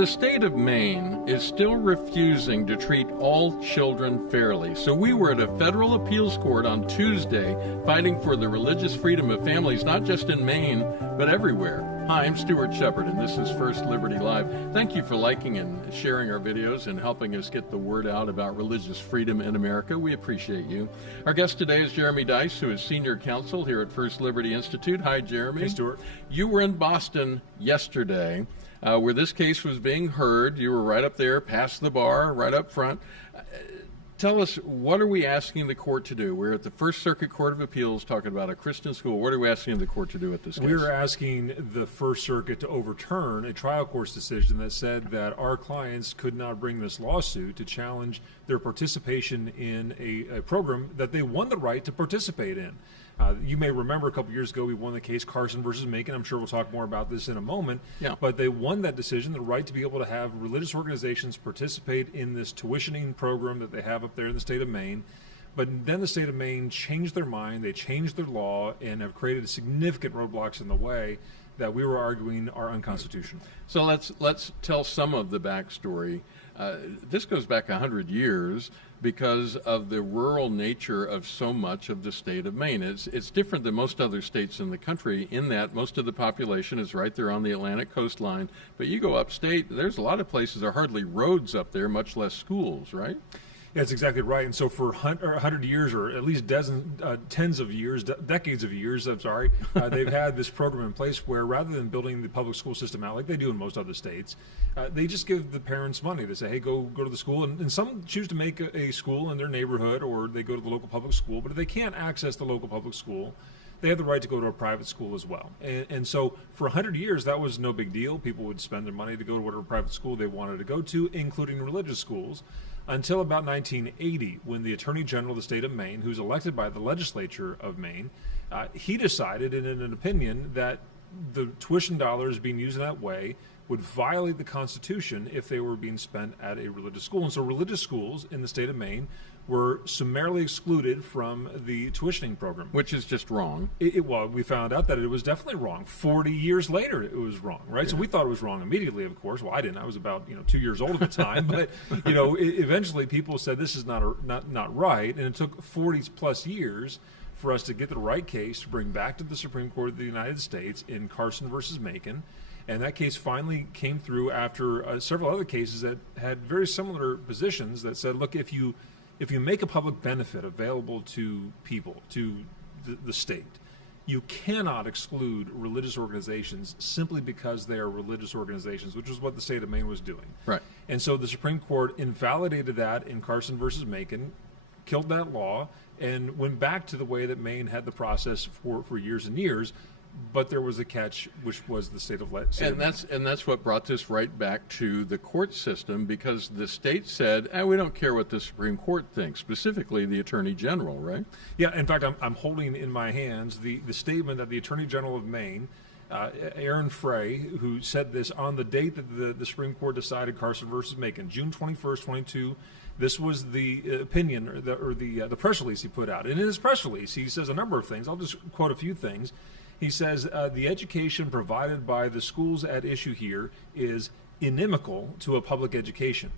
The state of Maine is still refusing to treat all children fairly. So we were at a federal appeals court on Tuesday fighting for the religious freedom of families, not just in Maine, but everywhere. Hi, I'm Stuart Shepard, and this is First Liberty Live. Thank you for liking and sharing our videos and helping us get the word out about religious freedom in America. We appreciate you. Our guest today is Jeremy Dice, who is Senior Counsel here at First Liberty Institute. Hi, Jeremy. Hey, Stuart. You were in Boston yesterday, where this case was being heard. You were right up there, past the bar, right up front. Tell us, what are we asking the court to do? We're at the First Circuit Court of Appeals talking about a Christian school. What are we asking the court to do at this case? We're asking the First Circuit to overturn a trial court's decision that said that our clients could not bring this lawsuit to challenge their participation in a program that they won the right to participate in. You may remember a couple years ago we won the case Carson versus Macon. I'm sure we'll talk more about this in a moment. Yeah. But they won that decision, the right to be able to have religious organizations participate in this tuitioning program that they have up there in the state of Maine. But then the state of Maine changed their mind, they changed their law, and have created significant roadblocks in the way that we were arguing are unconstitutional. So let's tell some of the backstory. This goes back 100 years because of the rural nature of so much of the state of Maine. It's different than most other states in the country in that most of the population is right there on the Atlantic coastline. But you go upstate, there's a lot of places, there are hardly roads up there, much less schools, right? Yeah, that's exactly right. And so for 100 years, or at least tens of years, decades of years, they've had this program in place where rather than building the public school system out like they do in most other states, they just give the parents money. They say, hey, go to the school. And some choose to make a school in their neighborhood, or they go to the local public school. But if they can't access the local public school, they have the right to go to a private school as well. And so for 100 years, that was no big deal. People would spend their money to go to whatever private school they wanted to go to, including religious schools, until about 1980, when the Attorney General of the state of Maine, who's elected by the legislature of Maine, he decided in an opinion that the tuition dollars being used in that way would violate the Constitution if they were being spent at a religious school. And so religious schools in the state of Maine were summarily excluded from the tuitioning program. Which is just wrong. Well, we found out that it was definitely wrong. 40 years later, it was wrong, right? Yeah. So we thought it was wrong immediately, of course. Well, I didn't. I was about 2 years old at the time. But eventually people said this is not right. And it took 40 plus years for us to get the right case to bring back to the Supreme Court of the United States in Carson versus Macon. And that case finally came through after several other cases that had very similar positions that said, look, if you make a public benefit available to people, to the state, you cannot exclude religious organizations simply because they are religious organizations, which is what the state of Maine was doing. Right. And so the Supreme Court invalidated that in Carson versus Macon, killed that law, and went back to the way that Maine had the process for years and years. But there was a catch, which was the state of and that's what brought this right back to the court system, because the state said, we don't care what the Supreme Court thinks, specifically the Attorney General, right? Yeah, in fact, I'm holding in my hands the statement that the Attorney General of Maine, Aaron Frey, who said this on the date that the Supreme Court decided Carson versus Macon, June 21st, 22. This was the opinion or the press release he put out. And in his press release, he says a number of things. I'll just quote a few things. He says, the education provided by the schools at issue here is inimical to a public education.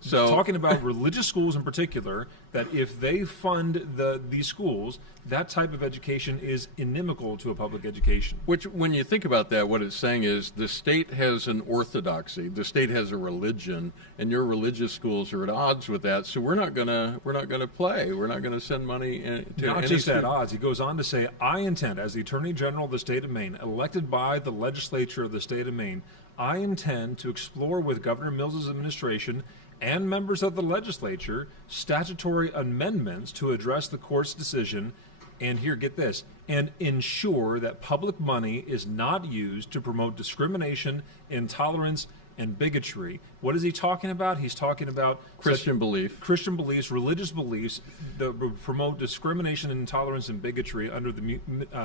So talking about religious schools in particular, that if they fund these schools, that type of education is inimical to a public education. Which, when you think about that, what it's saying is the state has an orthodoxy, the state has a religion, and your religious schools are at odds with that. So we're not gonna play. We're not gonna send money to not just at odds. He goes on to say, I intend, as the Attorney General of the state of Maine, elected by the legislature of the state of Maine, I intend to explore with Governor Mills's administration and members of the legislature statutory amendments to address the court's decision, and here, get this, and ensure that public money is not used to promote discrimination, intolerance, and bigotry. What is he talking about? He's talking about Christian beliefs, religious beliefs that promote discrimination, intolerance, and bigotry under the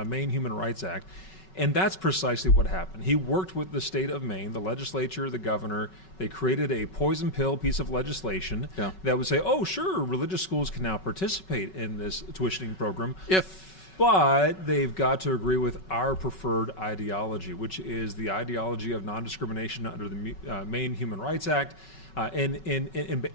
Maine Human Rights Act. And that's precisely what happened. He worked with the state of Maine, the legislature, the governor. They created a poison pill piece of legislation that would say, oh, sure, religious schools can now participate in this tuitioning program. If But they've got to agree with our preferred ideology, which is the ideology of non-discrimination under the Maine Human Rights Act. And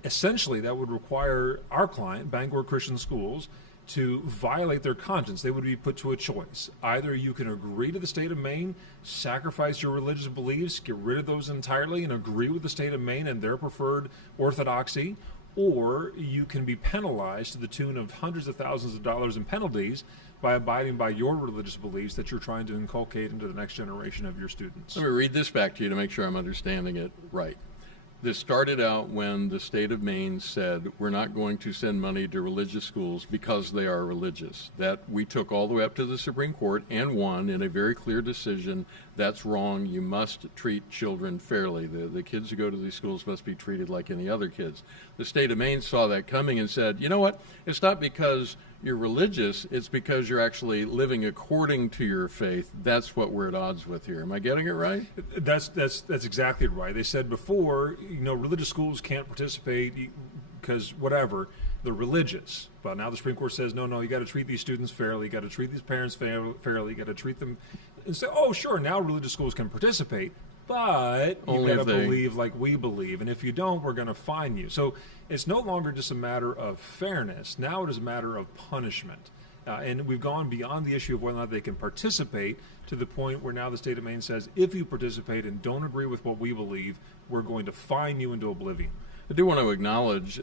essentially, that would require our client, Bangor Christian Schools, to violate their conscience. They would be put to a choice. Either you can agree to the state of Maine, sacrifice your religious beliefs, get rid of those entirely, and agree with the state of Maine and their preferred orthodoxy, or you can be penalized to the tune of hundreds of thousands of dollars in penalties by abiding by your religious beliefs that you're trying to inculcate into the next generation of your students. Let me read this back to you to make sure I'm understanding it right. This started out when the state of Maine said, we're not going to send money to religious schools because they are religious. That we took all the way up to the Supreme Court and won in a very clear decision. That's wrong. You must treat children fairly. The kids who go to these schools must be treated like any other kids. The state of Maine saw that coming and said, you know what? It's not because you're religious, it's because you're actually living according to your faith. That's what we're at odds with here. Am I getting it right? That's exactly right. They said before, religious schools can't participate because whatever, they're religious. But now the Supreme Court says, no, you got to treat these students fairly, you got to treat these parents fairly, you got to treat them and say, oh, sure, now religious schools can participate. But you got to believe like we believe, and if you don't, we're going to fine you. So it's no longer just a matter of fairness. Now it is a matter of punishment. And we've gone beyond the issue of whether or not they can participate to the point where now the state of Maine says, if you participate and don't agree with what we believe, we're going to fine you into oblivion. I do want to acknowledge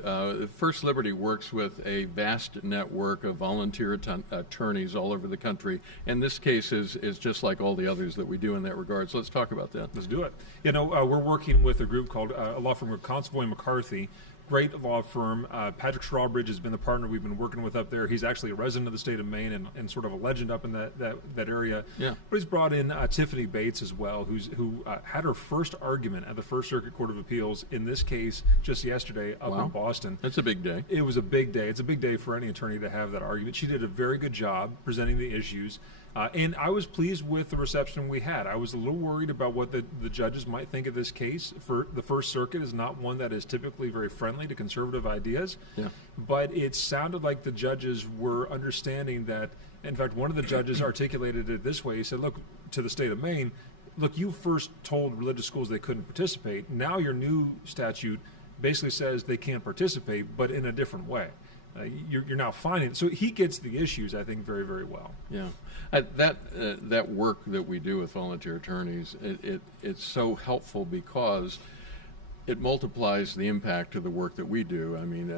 First Liberty works with a vast network of volunteer attorneys all over the country, and this case is just like all the others that we do in that regard. So let's talk about that. Let's do it. We're working with a group called a law firm called Consovoy McCarthy. Great law firm. Patrick Strawbridge has been the partner we've been working with up there. He's actually a resident of the state of Maine and sort of a legend up in that area. Yeah. But he's brought in Tiffany Bates as well, who had her first argument at the First Circuit Court of Appeals in this case just yesterday up in Boston. That's a big day. It was a big day. It's a big day for any attorney to have that argument. She did a very good job presenting the issues. And I was pleased with the reception we had. I was a little worried about what the judges might think of this case. For the First Circuit is not one that is typically very friendly to conservative ideas. Yeah. But it sounded like the judges were understanding that. In fact, one of the judges articulated it this way. He said, look, to the state of Maine, look, you first told religious schools they couldn't participate. Now your new statute basically says they can't participate, but in a different way. You're now finding it. So he gets the issues, I think, very, very well. Yeah. That work that we do with volunteer attorneys, it's so helpful because it multiplies the impact of the work that we do. I mean,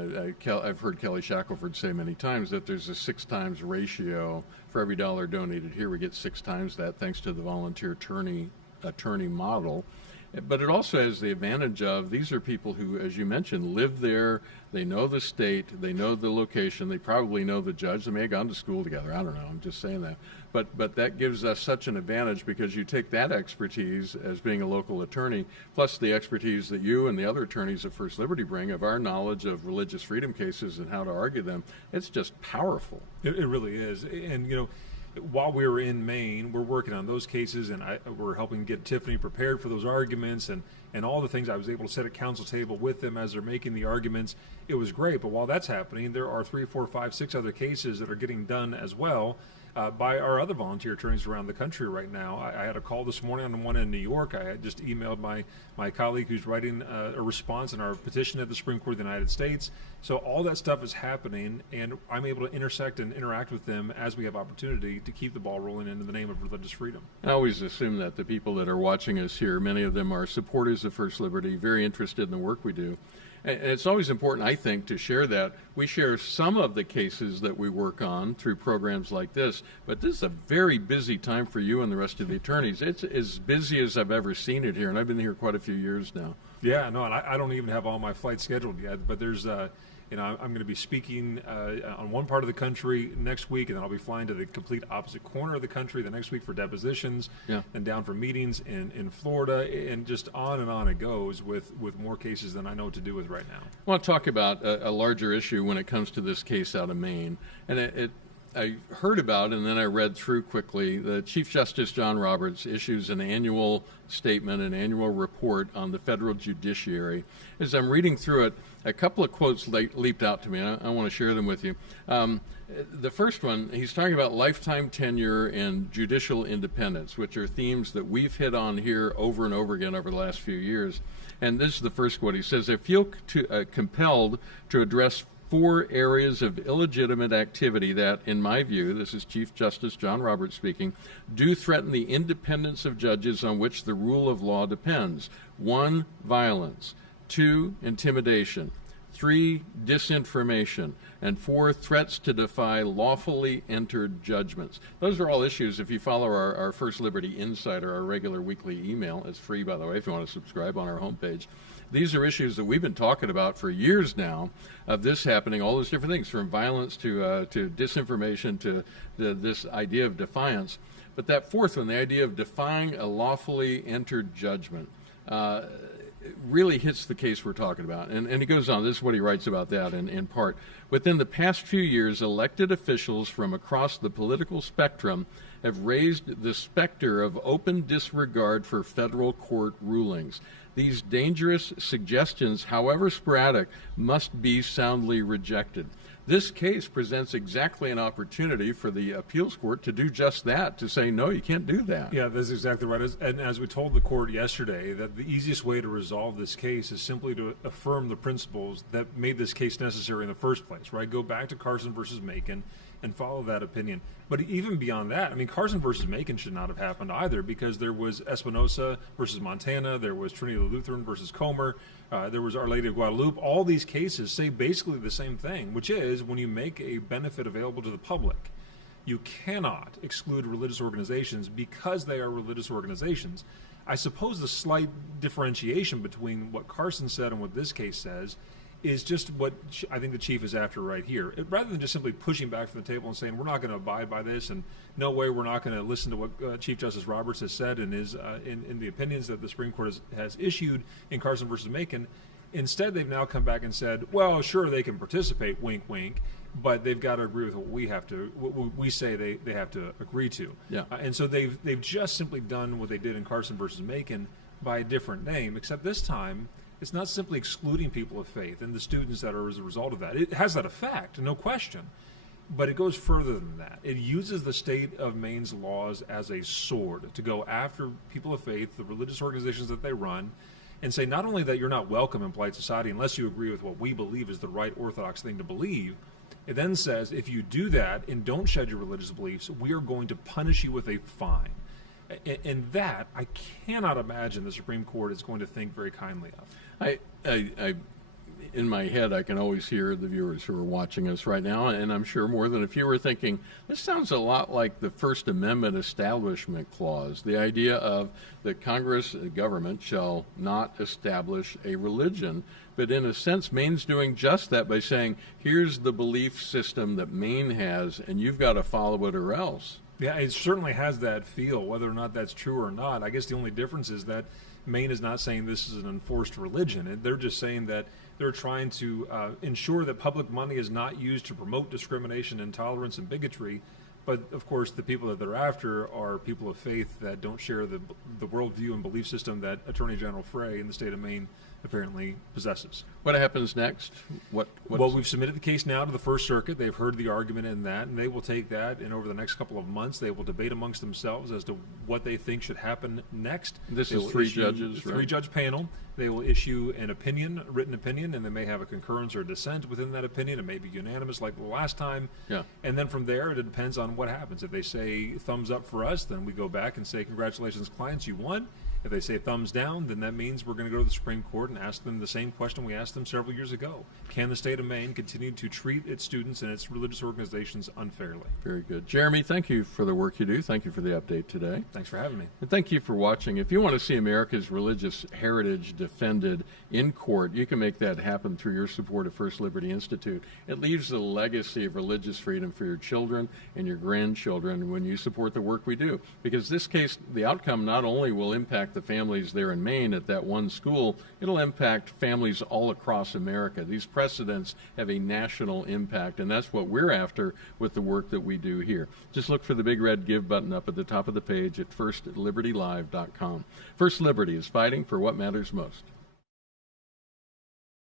I've heard Kelly Shackelford say many times that there's a 6 times ratio. For every dollar donated here, we get 6 times that thanks to the volunteer attorney model. But it also has the advantage of these are people who, as you mentioned, live there. They know the state. They know the location. They probably know the judge. They may have gone to school together. I don't know. I'm just saying that. But that gives us such an advantage because you take that expertise as being a local attorney, plus the expertise that you and the other attorneys at First Liberty bring of our knowledge of religious freedom cases and how to argue them. It's just powerful. It really is. And, while we were in Maine, we're working on those cases, and we're helping get Tiffany prepared for those arguments and all the things. I was able to sit at council table with them as they're making the arguments. It was great, but while that's happening, there are 3, 4, 5, 6 other cases that are getting done as well by our other volunteer attorneys around the country right now. I had a call this morning on one in New York. I had just emailed my colleague who's writing a response in our petition at the Supreme Court of the United States. So all that stuff is happening, and I'm able to intersect and interact with them as we have opportunity to keep the ball rolling in the name of religious freedom. I always assume that the people that are watching us here, many of them are supporters of First Liberty, very interested in the work we do. And it's always important, I think, to share that. We share some of the cases that we work on through programs like this, but this is a very busy time for you and the rest of the attorneys. It's as busy as I've ever seen it here, and I've been here quite a few years now. Yeah, no, and I don't even have all my flights scheduled yet, but there's I'm going to be speaking on one part of the country next week, and then I'll be flying to the complete opposite corner of the country the next week for depositions, and down for meetings in Florida, and just on it goes with more cases than I know what to do with right now. I want to talk about a larger issue when it comes to this case out of Maine, and I heard about and then I read through quickly. The Chief Justice John Roberts issues an annual statement, an annual report on the federal judiciary. As I'm reading through it, a couple of quotes leaped out to me. I want to share them with you. The first one, he's talking about lifetime tenure and judicial independence, which are themes that we've hit on here over and over again over the last few years. And this is the first quote. He says, "I feel compelled to address 4 areas of illegitimate activity that, in my view," this is Chief Justice John Roberts speaking, "do threaten the independence of judges on which the rule of law depends. 1, violence. 2, intimidation. 3, disinformation. And 4, threats to defy lawfully entered judgments." Those are all issues. If you follow our First Liberty Insider, our regular weekly email, it's free, by the way, if you want to subscribe on our homepage. These are issues that we've been talking about for years now, of this happening, all those different things, from violence to disinformation to this idea of defiance. But that fourth one, the idea of defying a lawfully entered judgment, really hits the case we're talking about. And he goes on, this is what he writes about that in part. "Within the past few years, elected officials from across the political spectrum have raised the specter of open disregard for federal court rulings. These dangerous suggestions, however sporadic, must be soundly rejected." This case presents exactly an opportunity for the appeals court to do just that, to say, no, you can't do that. Yeah, that's exactly right. And as we told the court yesterday, that the easiest way to resolve this case is simply to affirm the principles that made this case necessary in the first place, right? Go back to Carson versus Macon and follow that opinion. But even beyond that, I mean, Carson versus Macon should not have happened either, because there was Espinosa versus Montana, there was Trinity Lutheran versus Comer, there was Our Lady of Guadalupe. All these cases say basically the same thing, which is when you make a benefit available to the public, you cannot exclude religious organizations because they are religious organizations. I suppose the slight differentiation between what Carson said and what this case says is just what I think the chief is after right here. Rather than just simply pushing back from the table and saying, we're not going to abide by this, and no way we're not going to listen to what Chief Justice Roberts has said in his in the opinions that the Supreme Court has issued in Carson versus Macon. Instead, they've now come back and said, well, sure, they can participate, wink, wink, but they've got to agree with what we say they have to agree to. Yeah. And so they've just simply done what they did in Carson versus Macon by a different name, except this time it's not simply excluding people of faith and the students that are as a result of that. It has that effect, no question, but it goes further than that. It uses the state of Maine's laws as a sword to go after people of faith, the religious organizations that they run, and say not only that you're not welcome in polite society unless you agree with what we believe is the right orthodox thing to believe. It then says if you do that and don't shed your religious beliefs, we are going to punish you with a fine. And that, I cannot imagine the Supreme Court is going to think very kindly of. I in my head, I can always hear the viewers who are watching us right now, and I'm sure more than a few are thinking, this sounds a lot like the First Amendment Establishment Clause, the idea of the Congress, the government, shall not establish a religion. But in a sense, Maine's doing just that by saying, here's the belief system that Maine has, and you've got to follow it or else. Yeah, it certainly has that feel, whether or not that's true or not. I guess the only difference is that Maine is not saying this is an enforced religion. They're just saying that they're trying to ensure that public money is not used to promote discrimination, intolerance, and bigotry. But, of course, the people that they're after are people of faith that don't share the worldview and belief system that Attorney General Frey in the state of Maine apparently possesses. What happens next? Well, we've submitted the case now to the First Circuit. They've heard the argument in that, and they will take that, and over the next couple of months, they will debate amongst themselves as to what they think should happen next. This is three judges, right? Three-judge panel. They will issue an opinion, a written opinion, and they may have a concurrence or dissent within that opinion. It may be unanimous like the last time. Yeah. And then from there, it depends on what happens. If they say thumbs up for us, then we go back and say, congratulations, clients, you won. If they say thumbs down, then that means we're going to go to the Supreme Court and ask them the same question we asked them several years ago. Can the state of Maine continue to treat its students and its religious organizations unfairly? Very good. Jeremy, thank you for the work you do. Thank you for the update today. Thanks for having me. And thank you for watching. If you want to see America's religious heritage defended in court, you can make that happen through your support of First Liberty Institute. It leaves a legacy of religious freedom for your children and your grandchildren when you support the work we do. Because this case, the outcome not only will impact the families there in Maine at that one school, it'll impact families all across America. These precedents have a national impact, and that's what we're after with the work that we do here. Just look for the big red Give button up at the top of the page at firstlibertylive.com. First Liberty is fighting for what matters most.